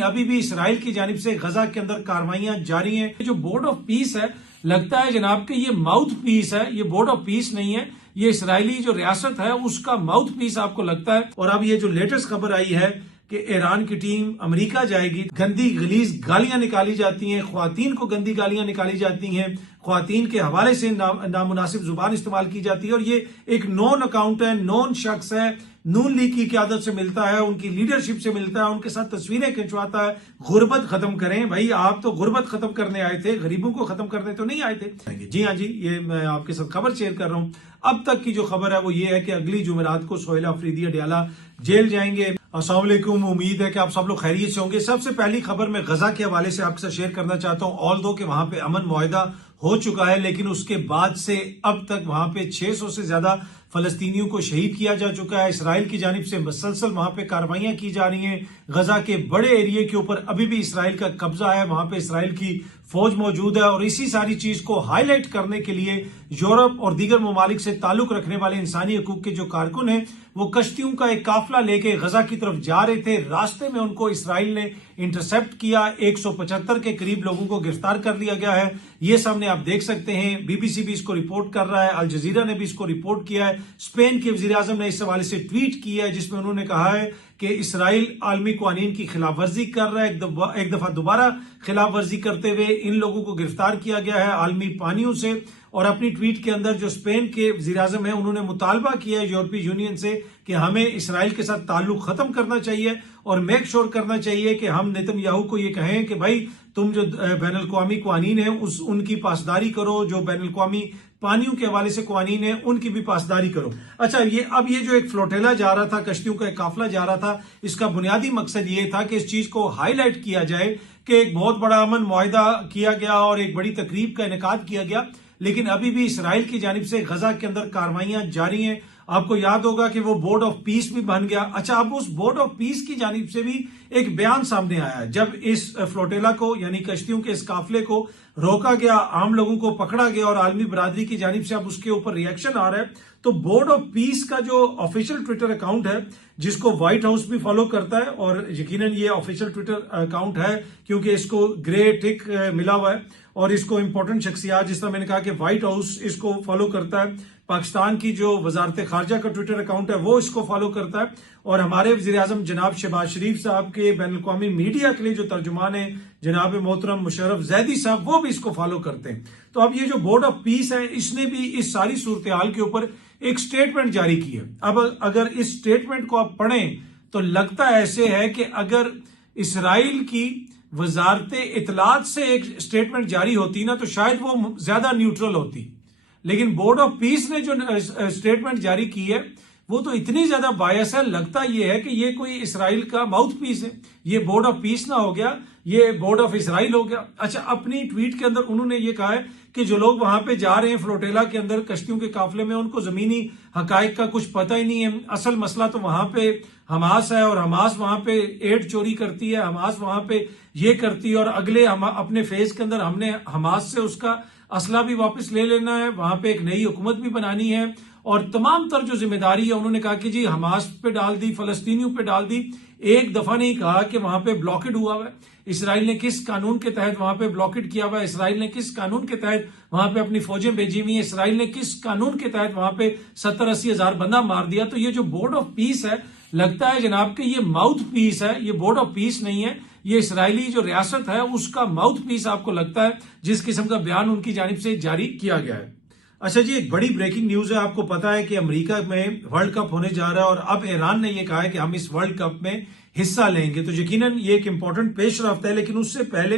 अभी भी इसराइल की जानिब से गजा के अंदर कार्रवाइयां जारी हैं। जो बोर्ड ऑफ पीस है, लगता है जनाब कि ये माउथ पीस है, ये बोर्ड ऑफ पीस नहीं है, ये इसराइली जो रियासत है उसका माउथ पीस आपको लगता है। और अब ये जो लेटेस्ट खबर आई है कि ईरान की टीम अमेरिका जाएगी, गंदी गलीज गालियां निकाली जाती हैं, ख्वातीन को गंदी गालियां निकाली जाती हैं, ख्वातीन के हवाले से नामुनासिब जुबान इस्तेमाल की जाती है। और ये एक नॉन अकाउंट है, नॉन शख्स है, नून लीग की क़यादत से मिलता है, उनकी लीडरशिप से मिलता है, उनके साथ तस्वीरें खिंचवाता है। गुर्बत खत्म करें भाई, आप तो गुर्बत खत्म करने आए थे, गरीबों को खत्म करने तो नहीं आए थे। जी हाँ जी, ये मैं आपके साथ खबर शेयर कर रहा हूं। अब तक की जो खबर है वो ये है कि अगली जुमेरात को सोहेल अफरीदी अडियाला जेल जाएंगे। अस्सलाम वालेकुम, उम्मीद है कि आप सब लोग खैरियत से होंगे। सबसे पहली खबर मैं गजा के हवाले से आपके साथ शेयर करना चाहता हूं। ऑल दो कि वहां पे अमन मुआहिदा हो चुका है, लेकिन उसके बाद से अब तक वहां पे 600 से ज्यादा फलस्तीनियों को शहीद किया जा चुका है। इसराइल की जानिब से मसलसल वहां पे कार्रवाइयां की जा रही हैं। गजा के बड़े एरिया के ऊपर अभी भी इसराइल का कब्जा है, वहां पे इसराइल की फौज मौजूद है। और इसी सारी चीज को हाईलाइट करने के लिए यूरोप और दीगर ममालिक से ताल्लुक रखने वाले इंसानी हकूक के जो कारकुन हैं, वो कश्तियों का एक काफिला लेके गजा की तरफ जा रहे थे। रास्ते में उनको इसराइल ने इंटरसेप्ट किया, 175 के करीब लोगों को गिरफ्तार कर लिया गया है। ये सामने आप देख सकते हैं, बीबीसी भी इसको रिपोर्ट कर रहा है, अल जजीरा ने भी इसको रिपोर्ट किया है। स्पेन के वजीर आजम ने इस हवाले से ट्वीट किया है जिसमें उन्होंने कहा है कि इसराइल आलमी कानून की खिलाफ वर्जी कर रहा है। एक दफा दोबारा खिलाफ वर्जी करते हुए इन लोगों को गिरफ्तार किया गया है आलमी पानियों से। और अपनी ट्वीट के अंदर जो स्पेन के वजीर आजम है, उन्होंने मुतालबा किया है यूरोपीय यूनियन से कि हमें इसराइल के साथ ताल्लुक खत्म करना चाहिए और मेक श्योर करना चाहिए कि हम नेतन्याहू को ये कहें कि भाई तुम जो बैनुल अक़वामी कानून है उनकी पासदारी करो, जो बैनुल अक़वामी पानियों के हवाले से कानून है उनकी भी पासदारी करो। अच्छा, ये जो एक फ्लोटेला जा रहा था, कश्तियों का एक काफिला जा रहा था, इसका बुनियादी मकसद ये था कि इस चीज को हाईलाइट किया जाए कि एक बहुत बड़ा अमन मुआहिदा किया गया और एक बड़ी तकरीब का इनेकाद किया गया, लेकिन अभी भी इसराइल की जानिब से गजा के अंदर कार्रवाइयां जारी हैं। आपको याद होगा कि वो बोर्ड ऑफ पीस भी बन गया। अच्छा, अब उस बोर्ड ऑफ पीस की जानिब से भी एक बयान सामने आया है। जब इस फ्लोटेला को यानी कश्तियों के इस काफिले को रोका गया, आम लोगों को पकड़ा गया और आलमी बरादरी की जानिब से अब उसके ऊपर रिएक्शन आ रहा है, तो बोर्ड ऑफ पीस का जो ऑफिशियल ट्विटर अकाउंट है, जिसको व्हाइट हाउस भी फॉलो करता है, और यकीनन ये ऑफिशियल ट्विटर अकाउंट है क्योंकि इसको ग्रे टिक मिला हुआ है और इसको इंपॉर्टेंट शख्सियात, जिस तरह मैंने कहा कि व्हाइट हाउस इसको फॉलो करता है, पाकिस्तान की जो वजारत खारजा का ट्विटर अकाउंट है वो इसको फॉलो करता है, और हमारे वजीर आजम जनाब शहबाज शरीफ साहब के बैनुल अक़वामी मीडिया के लिए जो तर्जुमान है जनाब मोहतरम मुशर्रफ जैदी साहब, वो भी इसको फॉलो करते हैं। तो अब ये जो बोर्ड ऑफ पीस है, इसने भी इस सारी सूरत हाल के ऊपर एक स्टेटमेंट जारी की है। अब अगर इस स्टेटमेंट को आप पढ़ें तो लगता ऐसे है कि अगर इसराइल की वजारत इतलात से एक स्टेटमेंट जारी होती ना तो शायद वो ज्यादा न्यूट्रल होती, लेकिन बोर्ड ऑफ पीस ने जो स्टेटमेंट जारी की है वो तो इतनी ज्यादा बायस है, लगता यह है कि ये कोई इसराइल का माउथ पीस है। ये बोर्ड ऑफ पीस ना हो गया, ये बोर्ड ऑफ इसराइल हो गया। अच्छा, अपनी ट्वीट के अंदर उन्होंने ये कहा है कि जो लोग वहां पे जा रहे हैं फ्लोटेला के अंदर कश्तियों के काफिले में, उनको जमीनी हकायक का कुछ पता ही नहीं है। असल मसला तो वहां पे हमास है और हमास वहां पे एड चोरी करती है, हमास वहां पे ये करती है, और अगले अपने फेज के अंदर हमने हमास से उसका असला भी वापस ले लेना है, वहां पे एक नई हुकूमत भी बनानी है, और तमाम तर जो जिम्मेदारी है उन्होंने कहा कि जी हमास पे डाल दी, फलस्तीनियों पे डाल दी। एक दफा नहीं कहा कि वहां पे ब्लॉकेड हुआ हुआ है, इसराइल ने किस कानून के तहत वहां पे ब्लॉकेट किया हुआ है, इसराइल ने किस कानून के तहत वहां पे अपनी फौजें भेजी हुई है, इसराइल ने किस कानून के तहत वहां पे 70-80 हजार बंदा मार दिया। तो ये जो बोर्ड ऑफ पीस है, लगता है जनाब कि ये माउथ पीस है, ये बोर्ड ऑफ पीस नहीं है, ये इसराइली जो रियासत है उसका माउथ पीस आपको लगता है, जिस किस्म का बयान उनकी जानिब से जारी किया गया है। अच्छा जी, एक बड़ी ब्रेकिंग न्यूज है। आपको पता है कि अमेरिका में वर्ल्ड कप होने जा रहा है और अब ईरान ने यह कहा है कि हम इस वर्ल्ड कप में हिस्सा लेंगे, तो यकीनन ये एक इंपॉर्टेंट पेशरफ्त है। लेकिन उससे पहले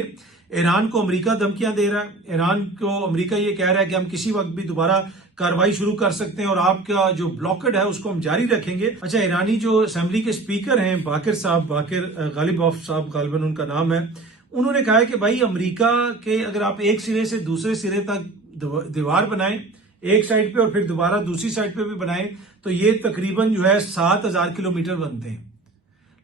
ईरान को अमेरिका धमकियां दे रहा है। ईरान को अमेरिका ये कह रहा है कि हम किसी वक्त भी दोबारा कार्रवाई शुरू कर सकते हैं और आपका जो ब्लॉकेड है उसको हम जारी रखेंगे। अच्छा, ईरानी जो असेंबली के स्पीकर हैं बाकिर साहब, बाकिर गालिबॉफ साहब गालिबन उनका नाम है, उन्होंने कहा है कि भाई अमेरिका के अगर आप एक सिरे से दूसरे सिरे तक दीवार बनाएं, एक साइड पे और फिर दोबारा दूसरी साइड पे भी बनाएं, तो ये तकरीबन जो है 7000 किलोमीटर बनते हैं।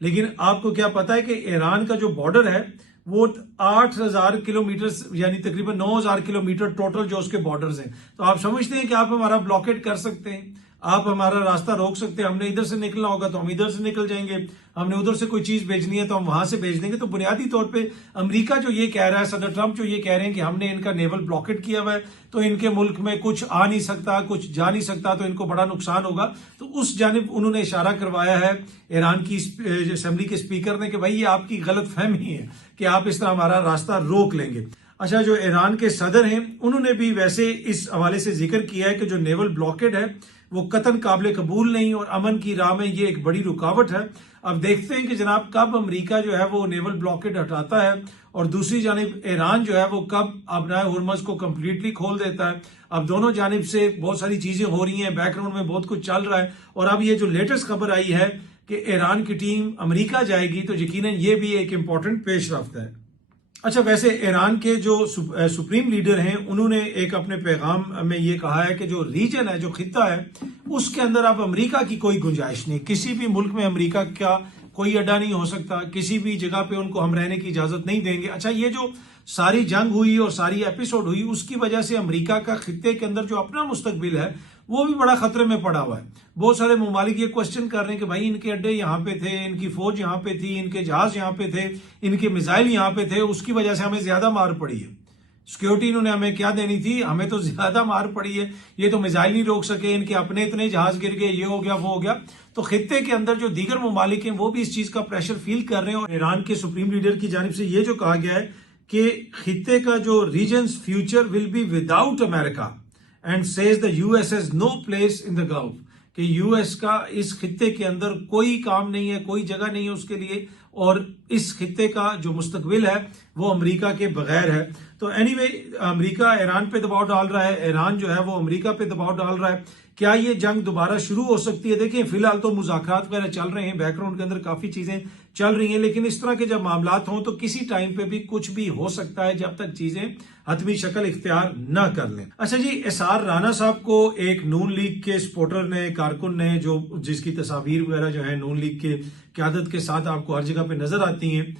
लेकिन आपको क्या पता है कि ईरान का जो बॉर्डर है वो 8000 किलोमीटर यानी तकरीबन 9000 किलोमीटर टोटल जो उसके बॉर्डर्स हैं। तो आप समझते हैं कि आप हमारा ब्लॉकेट कर सकते हैं। आप हमारा रास्ता रोक सकते हैं, हमने इधर से निकलना होगा तो हम इधर से निकल जाएंगे, हमने उधर से कोई चीज भेजनी है तो हम वहां से भेज देंगे। तो बुनियादी तौर पे अमेरिका जो ये कह रहा है, सदर ट्रंप जो ये कह रहे हैं कि हमने इनका नेवल ब्लॉकेट किया हुआ है तो इनके मुल्क में कुछ आ नहीं सकता, कुछ जा नहीं सकता, तो इनको बड़ा नुकसान होगा। तो उस जानिब उन्होंने इशारा करवाया है ईरान की असेंबली के स्पीकर ने कि भाई ये आपकी गलत फहमी है कि आप इस तरह हमारा रास्ता रोक लेंगे। अच्छा, जो ईरान के सदर हैं उन्होंने भी वैसे इस हवाले से जिक्र किया है कि जो नेवल ब्लॉकेड है वो कतन काबिल कबूल नहीं और अमन की राह में ये एक बड़ी रुकावट है। अब देखते हैं कि जनाब कब अमेरिका जो है वो नेवल ब्लॉकेड हटाता है और दूसरी जानिब ईरान जो है वो कब अपना हुर्मुज़ को कंप्लीटली खोल देता है। अब दोनों जानिब से बहुत सारी चीजें हो रही हैं, बैकग्राउंड में बहुत कुछ चल रहा है और अब ये जो लेटेस्ट खबर आई है कि ईरान की टीम अमेरिका जाएगी तो यकीनन ये भी एक इंपॉर्टेंट पेशरफ्त है। अच्छा, वैसे ईरान के जो सुप्रीम लीडर हैं उन्होंने एक अपने पैगाम में ये कहा है कि जो रीजन है, जो खित्ता है, उसके अंदर अब अमेरिका की कोई गुंजाइश नहीं। किसी भी मुल्क में अमेरिका का कोई अड्डा नहीं हो सकता, किसी भी जगह पे उनको हम रहने की इजाजत नहीं देंगे। अच्छा, ये जो सारी जंग हुई और सारी एपिसोड हुई उसकी वजह से अमेरिका का खित्ते के अंदर जो अपना मुस्तकबिल है वो भी बड़ा खतरे में पड़ा हुआ है। बहुत सारे ममालिक ये क्वेश्चन कर रहे हैं कि भाई इनके अड्डे यहाँ पे थे, इनकी फौज यहाँ पे थी, इनके जहाज यहाँ पे थे, इनके मिसाइल यहाँ पे थे, उसकी वजह से हमें ज्यादा मार पड़ी है। सिक्योरिटी इन्होंने हमें क्या देनी थी, हमें तो ज्यादा मार पड़ी है, ये तो मिसाइल नहीं रोक सके, इनके अपने इतने जहाज गिर गए, ये हो गया वो हो गया। तो खित्ते के अंदर जो दीगर ममालिक हैं वो भी इस चीज का प्रेशर फील कर रहे हैं और ईरान के सुप्रीम लीडर की जानिब से ये जो कहा गया है कि खित्ते का जो regions future will be without America and says the US has no place in the gulf, कि यूएस का इस खित्ते के अंदर कोई काम नहीं है, कोई जगह नहीं है उसके लिए और इस खित्ते का जो मुस्तकबिल है वो अमेरिका के बगैर है। तो एनीवे अमेरिका ईरान पे दबाव डाल रहा है, ईरान जो है वो अमेरिका पे दबाव डाल रहा है। क्या ये जंग दोबारा शुरू हो सकती है? देखिए फिलहाल तो मुज़ाकरात वगैरह चल रहे हैं, बैकग्राउंड के अंदर काफी चीजें चल रही हैं, लेकिन इस तरह के जब मामलात हों तो किसी टाइम पे भी कुछ भी हो सकता है जब तक चीजें हतमी शक्ल इख्तियार न कर लें। अच्छा जी, एसआर राना साहब को एक नून लीग के सपोर्टर ने, कारकुन ने, जो जिसकी तस्वीर वगैरह जो है नून लीग के क्यादत के साथ आपको हर जगह पे नजर आती हैं,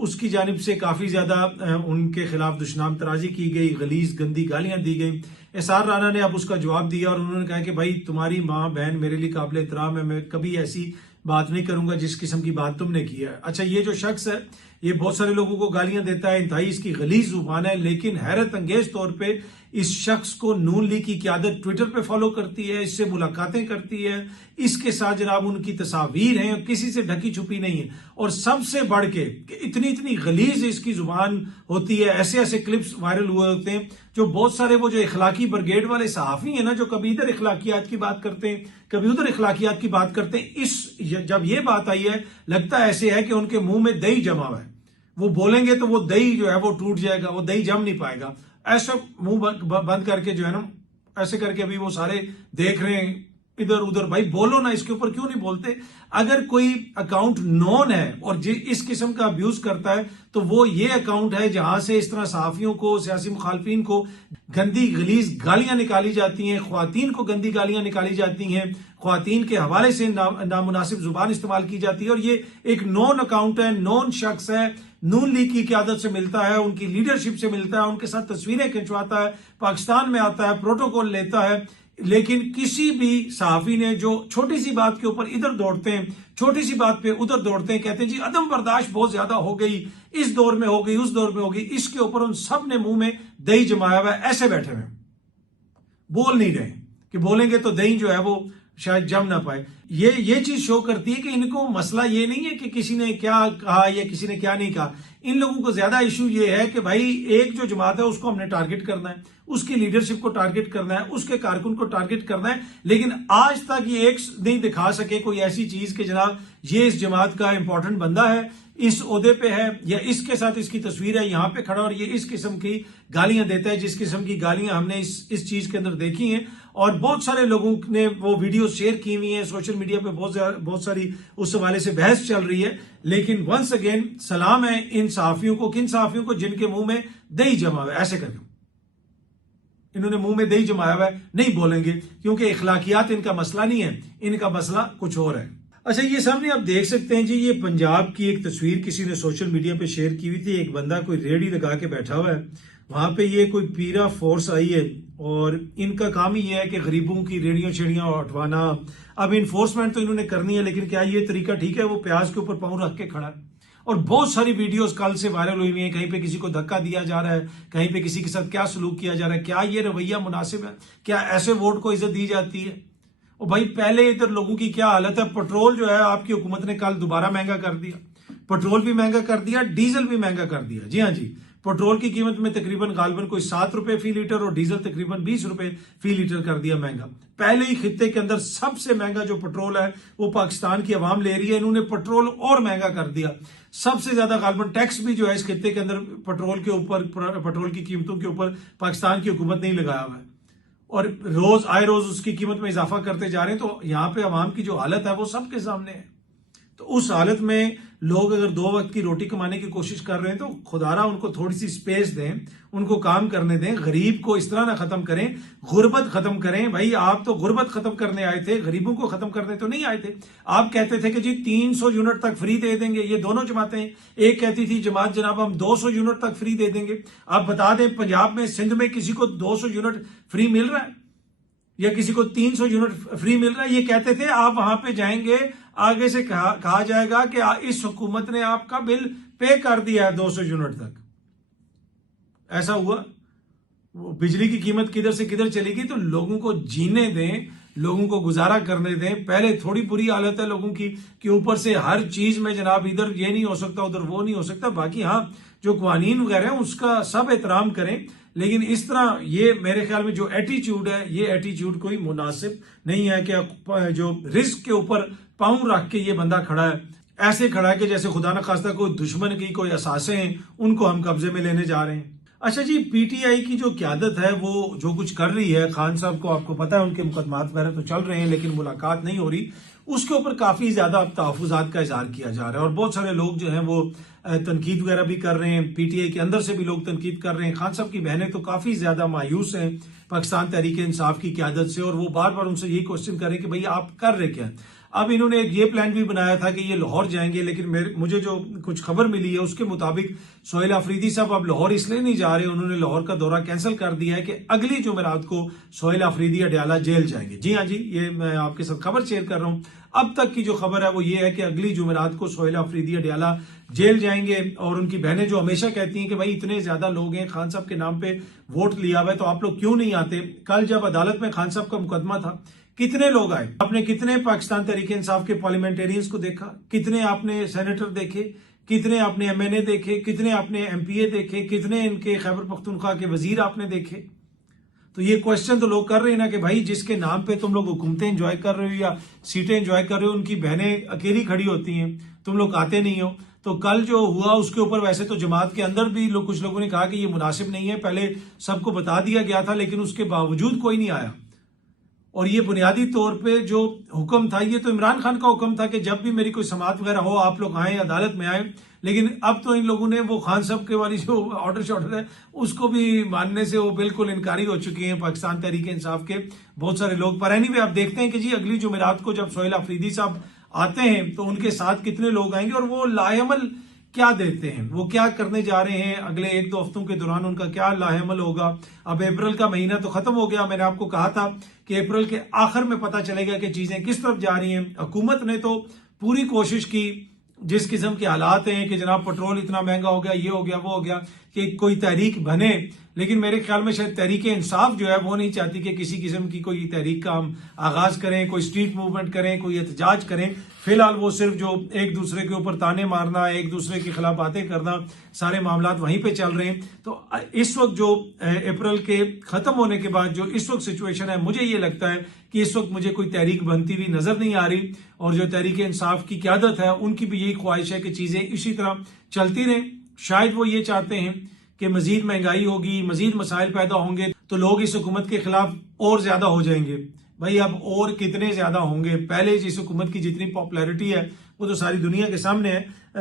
उसकी जानिब से काफी ज्यादा उनके खिलाफ दुश्मनाम तराजी की गई, गलीज गंदी गालियां दी गई। एसआर राना ने अब उसका जवाब दिया और उन्होंने कहा कि भाई तुम्हारी माँ बहन मेरे लिए काबिल एहतराम है, मैं कभी ऐसी बात नहीं करूंगा जिस किस्म की बात तुमने की है। अच्छा, ये जो शख्स है ये बहुत सारे लोगों को गालियां देता है, इंतहाई इसकी गलीज जुबान है, लेकिन हैरत अंगेज तौर पे इस शख्स को नून लीग की क़यादत ट्विटर पे फॉलो करती है, इससे मुलाकातें करती है, इसके साथ जनाब उनकी तस्वीर हैं और किसी से ढकी छुपी नहीं है। और सबसे बढ़ के इतनी इतनी गलीज इसकी जुबान होती है, ऐसे ऐसे क्लिप्स वायरल हुए होते हैं जो बहुत सारे वो जो इखलाकी ब्रिगेड वाले सहाफी हैं ना, जो कभी इधर इखलाकियात की बात करते हैं कभी उधर इखलाकियात की बात करते हैं, जब ये बात आई है लगता ऐसे है कि उनके मुंह में दही जमा हुआ है, वो बोलेंगे तो वो दही जो है वो टूट जाएगा, वो दही जम नहीं पाएगा। ऐसा मुंह बंद करके जो है ना, ऐसे करके अभी वो सारे देख रहे हैं इधर उधर, भाई बोलो ना, इसके ऊपर क्यों नहीं बोलते? अगर कोई अकाउंट नॉन है और इस किस्म का अब्यूज करता है तो वो ये अकाउंट है जहां से इस तरह सहाफियों को, सियासी मुखालफिन को गंदी गलीज गालियां निकाली जाती हैं, ख्वातीन को गंदी गालियां निकाली जाती हैं, ख्वातीन के हवाले से नामुनासिब जुबान इस्तेमाल की जाती है। और ये एक नॉन अकाउंट है, नॉन शख्स है, नून लीग की क़यादत से मिलता है, उनकी लीडरशिप से मिलता है, उनके साथ तस्वीरें खिंचवाता है, पाकिस्तान में आता है, प्रोटोकॉल लेता है, लेकिन किसी भी सहाफी ने जो छोटी सी बात के ऊपर इधर दौड़ते हैं, छोटी सी बात पे उधर दौड़ते हैं, कहते हैं जी अदम बर्दाश्त बहुत ज्यादा हो गई, इस दौर में हो गई, उस दौर में हो गई, इसके ऊपर उन सब ने मुंह में दही जमाया हुआ है, ऐसे बैठे हुए बोल नहीं रहे कि बोलेंगे तो दही जो है वो शायद जम ना पाए। ये चीज शो करती है कि इनको मसला ये नहीं है कि किसी ने क्या कहा या किसी ने क्या नहीं कहा, इन लोगों को ज्यादा इशू ये है कि भाई एक जो जमात है उसको हमने टारगेट करना है, उसकी लीडरशिप को टारगेट करना है, उसके कारकुन को टारगेट करना है, लेकिन आज तक ये एक नहीं दिखा सके कोई ऐसी चीज कि जनाब ये इस जमात का इंपॉर्टेंट बंदा है, इस ओहदे पे है या इसके साथ इसकी तस्वीर है यहाँ पे खड़ा और ये इस किस्म की गालियां देता है, जिस किस्म की गालियां हमने इस चीज के अंदर देखी हैं। और बहुत सारे लोगों ने वो वीडियो शेयर की हुई है सोशल मीडिया पे, बहुत सारी उस हवाले से बहस चल रही है। लेकिन वंस अगेन सलाम है इन सहाफियों को, किन सहाफियों को जिनके मुंह में दही जमा हुआ है, ऐसे करके इन्होंने मुंह में दही जमाया हुआ है, नहीं बोलेंगे क्योंकि इखलाकियात इनका मसला नहीं है, इनका मसला कुछ और है। अच्छा, ये सामने आप देख सकते हैं जी, ये पंजाब की एक तस्वीर किसी ने सोशल मीडिया पे शेयर की हुई थी। एक बंदा कोई रेडी लगा के बैठा हुआ है, वहां पे ये कोई पीरा फोर्स आई है और इनका काम ही है कि गरीबों की रेडियों छेड़ियां हटवाना। अब इन्फोर्समेंट तो इन्होंने करनी है, लेकिन क्या ये तरीका ठीक है? वो प्याज के ऊपर पाँव रख के खड़ा है। और बहुत सारी वीडियोस कल से वायरल हुई हुई है, कहीं पे किसी को धक्का दिया जा रहा है, कहीं पे किसी के साथ क्या सलूक किया जा रहा है। क्या ये रवैया मुनासिब है? क्या ऐसे वोट को इज्जत दी जाती है? और भाई पहले इधर लोगों की क्या हालत है। पेट्रोल जो है आपकी हुकूमत ने कल दोबारा महंगा कर दिया, पेट्रोल भी महंगा कर दिया, डीजल भी महंगा कर दिया। जी हाँ जी, पेट्रोल की कीमत में तकरीबन गालबन कोई 7 रुपए फी लीटर और डीजल तकरीबन 20 रुपए फी लीटर कर दिया महंगा। पहले ही खित्ते के अंदर सबसे महंगा जो पेट्रोल है वो पाकिस्तान की आवाम ले रही है, इन्होंने पेट्रोल और महंगा कर दिया। सबसे ज्यादा गालबन टैक्स भी जो है इस खित्ते के अंदर पेट्रोल के ऊपर, पेट्रोल की कीमतों के ऊपर पाकिस्तान की हुकूमत ने लगाया हुआ है, और रोज आए रोज उसकी कीमत में इजाफा करते जा रहे हैं। तो यहाँ पे आवाम की जो हालत है वो सबके सामने है। तो उस हालत में लोग अगर 2 वक्त की रोटी कमाने की कोशिश कर रहे हैं तो खुदारा उनको थोड़ी सी स्पेस दें, उनको काम करने दें। गरीब को इस तरह ना खत्म करें, गुर्बत खत्म करें। भाई आप तो गुर्बत खत्म करने आए थे, गरीबों को खत्म करने तो नहीं आए थे। आप कहते थे कि जी 300 यूनिट तक फ्री दे देंगे, ये दोनों जमातें। एक कहती थी जमात जनाब हम 200 यूनिट तक फ्री दे देंगे। आप बता दें पंजाब में, सिंध में किसी को 200 यूनिट फ्री मिल रहा है या किसी को 300 यूनिट फ्री मिल रहा है? ये कहते थे। आप वहां पे जाएंगे, आगे से कहा जाएगा कि इस हुकूमत ने आपका बिल पे कर दिया है 200 यूनिट तक। ऐसा हुआ? वो बिजली की कीमत किधर से किधर चली गई। तो लोगों को जीने दें, लोगों को गुजारा करने दें। पहले थोड़ी बुरी हालत है लोगों की कि ऊपर से हर चीज में जनाब इधर ये नहीं हो सकता, उधर वो नहीं हो सकता। बाकी हाँ, जो कवानीन वगैरह हैं उसका सब एहतराम करें, लेकिन इस तरह ये मेरे ख्याल में जो एटीट्यूड है, ये एटीट्यूड कोई मुनासिब नहीं है कि जो रिस्क के ऊपर पांव रख के ये बंदा खड़ा है, ऐसे खड़ा है कि जैसे खुदा न खास्ता कोई दुश्मन की कोई असासे हैं, उनको हम कब्जे में लेने जा रहे हैं। अच्छा जी, पीटीआई की जो क्यादत है वो जो कुछ कर रही है, खान साहब को आपको पता है उनके मुकदमात वगैरह तो चल रहे हैं, लेकिन मुलाकात नहीं हो रही। उसके ऊपर काफी ज्यादा अब तहफुजात का इजहार किया जा रहा है और बहुत सारे लोग जो हैं वो तनकीद वगैरह भी कर रहे हैं। पीटीआई के अंदर से भी लोग तनकीद कर रहे हैं। खान साहब की बहनें तो काफी ज्यादा मायूस हैं पाकिस्तान तहरीक इंसाफ की क्यादत से, और वो बार बार उनसे यही क्वेश्चन कर रहे हैं कि भाई आप कर रहे क्या। अब इन्होंने एक ये प्लान भी बनाया था कि ये लाहौर जाएंगे, लेकिन मुझे जो कुछ खबर मिली है उसके मुताबिक सोहेल अफरीदी साहब अब लाहौर इसलिए नहीं जा रहे, उन्होंने लाहौर का दौरा कैंसिल कर दिया है कि अगली जुमेरात को सोहेल अफरीदी अडयाला जेल जाएंगे। जी हाँ जी, ये मैं आपके साथ खबर शेयर कर रहा हूं। अब तक की जो खबर है वो ये है कि अगली जुमेरात को सोहेल अफरीदी अडयाला जेल जाएंगे, और उनकी बहनें जो हमेशा कहती हैं कि भाई इतने ज्यादा लोग हैं, खान साहब के नाम पे वोट लिया हुआ है, तो आप लोग क्यों नहीं आते। कल जब अदालत में खान साहब का मुकदमा था, कितने लोग आए? आपने कितने पाकिस्तान तहरीक इंसाफ के पार्लियामेंटेरियंस को देखा? कितने आपने सेनेटर देखे? कितने आपने एमएनए देखे? कितने आपने एमपीए देखे? कितने इनके खैबर पख्तूनख्वा के वजीर आपने देखे? तो ये क्वेश्चन तो लोग कर रहे हैं ना कि भाई जिसके नाम पे तुम लोग हुकूमतें एंजॉय कर रहे हो या सीटें एंजॉय कर रहे हो, उनकी बहनें अकेली खड़ी होती हैं, तुम लोग आते नहीं हो। तो कल जो हुआ उसके ऊपर वैसे तो जमात के अंदर भी कुछ लोगों ने कहा कि ये मुनासिब नहीं है, पहले सबको बता दिया गया था, लेकिन उसके बावजूद कोई नहीं आया। और ये बुनियादी तौर पे जो हुक्म था, ये तो इमरान खान का हुक्म था कि जब भी मेरी कोई समाअत वगैरह हो आप लोग आए, अदालत में आए। लेकिन अब तो इन लोगों ने वो खान साहब के वाली जो ऑर्डर शॉर्डर है उसको भी मानने से वो बिल्कुल इनकारी हो चुकी हैं पाकिस्तान तहरीक इंसाफ के बहुत सारे लोग। पर एनीवे आप देखते हैं कि जी अगली जुमेरात को जब सोहेल अफरीदी साहब आते हैं तो उनके साथ कितने लोग आएंगे और वो लाहेमल क्या देते हैं, वो क्या करने जा रहे हैं अगले 1-2 हफ्तों के दौरान, उनका क्या लाहेमल होगा। अब अप्रैल का महीना तो खत्म हो गया, मैंने आपको कहा था कि अप्रैल के आखिर में पता चलेगा कि चीजें किस तरफ जा रही हैं। हुकूमत ने तो पूरी कोशिश की, जिस किस्म के हालात हैं कि जनाब पेट्रोल इतना महंगा हो गया, ये हो गया, वो हो गया, कि कोई तहरीक बने। लेकिन मेरे ख्याल में शायद तहरीक इंसाफ जो है वो नहीं चाहती कि किसी किस्म की कोई तहरीक का हम आगाज करें, कोई स्ट्रीट मूवमेंट करें, कोई एहतजाज करें। फिलहाल वो सिर्फ जो एक दूसरे के ऊपर ताने मारना, एक दूसरे के खिलाफ बातें करना, सारे मामलात वहीं पे चल रहे हैं। तो इस वक्त जो अप्रैल के खत्म होने के बाद जो इस वक्त सिचुएशन है, मुझे ये लगता है कि इस वक्त मुझे कोई तहरीक बनती हुई नजर नहीं आ रही, और जो तहरीक इंसाफ की क्यादत है उनकी भी यही ख्वाहिश है कि चीजें इसी तरह चलती रहें। शायद वो ये चाहते हैं कि मजीद महंगाई होगी, मजीद मसाइल पैदा होंगे तो लोग इस हुकूमत के खिलाफ और ज्यादा हो जाएंगे। भाई अब और कितने ज्यादा होंगे, पहले जिस हुकूमत की जितनी पॉपुलैरिटी है वो तो सारी दुनिया के सामने है,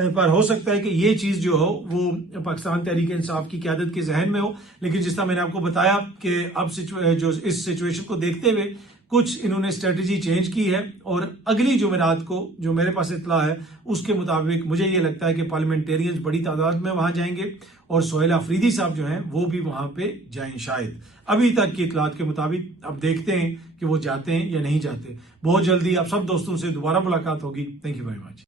पर हो सकता है कि ये चीज जो हो वो पाकिस्तान तहरीक इंसाफ की क्यादत के जहन में हो। लेकिन जिस तरह मैंने आपको बताया कि अब जो इस सिचुएशन को देखते हुए कुछ इन्होंने स्ट्रेटेजी चेंज की है और अगली जुमेरात को जो मेरे पास इतला है उसके मुताबिक मुझे ये लगता है कि पार्लियामेंटेरियंस बड़ी तादाद में वहां जाएंगे और सोहेल अफरीदी साहब जो हैं वो भी वहां पे जाएं शायद। अभी तक की इतलात के मुताबिक अब देखते हैं कि वो जाते हैं या नहीं जाते। बहुत जल्दी आप सब दोस्तों से दोबारा मुलाकात होगी। Thank you very much.